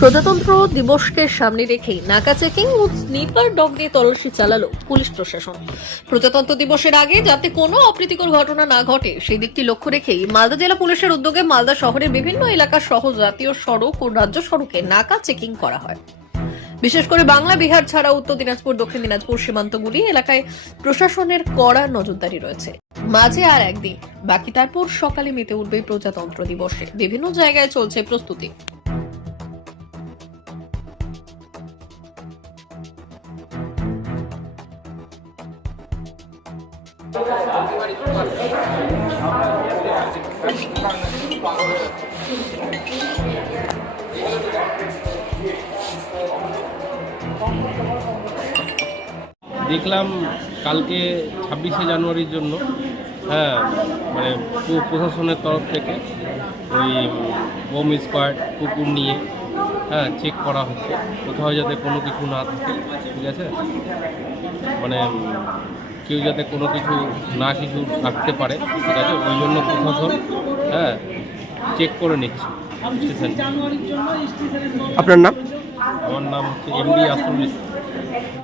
প্রজাতন্ত্র দিবসকে সামনে রেখেই নাকা চেকিং ও স্নিপার ডগ দিয়ে তল্লাশি চালালো পুলিশ প্রশাসন। প্রজাতন্ত্র দিবসের আগে যাতে কোনো অপ্রীতিকর ঘটনা না ঘটে, সেই দিকটি লক্ষ্য রেখেই মালদা জেলা পুলিশের উদ্যোগে মালদা শহরের বিভিন্ন এলাকা সহ জাতীয় সড়ক ও রাজ্য সড়কে নাকা চেকিং করা হয়। বিশেষ করে বাংলা, বিহার ছাড়া উত্তর দিনাজপুর, দক্ষিণ দিনাজপুর সীমান্তগুলি এলাকায় প্রশাসনের কড়া নজরদারি রয়েছে। মাঝে আর একদিন, বাকি তারপর সকালে মেতে উঠবে প্রজাতন্ত্র দিবসে। বিভিন্ন জায়গায় চলছে প্রস্তুতি। দেখলাম কালকে ছাব্বিশে জানুয়ারির জন্য হ্যাঁ মানে প্রশাসনের তরফ থেকে ওই বোম স্কোয়াড কুকুর নিয়ে হ্যাঁ চেক করা হচ্ছে। কোথাও যাতে কোনো কিছু না থাকে, ঠিক আছে? মানে কেউ যাতে কোনো কিছু না কিছু রাখতে পারে ঠিক আছে? ওই জন্য প্রশাসন হ্যাঁ চেক করে নিচ্ছে। স্টেশন আপনার নাম? আমার নাম হচ্ছে এমডি আসল।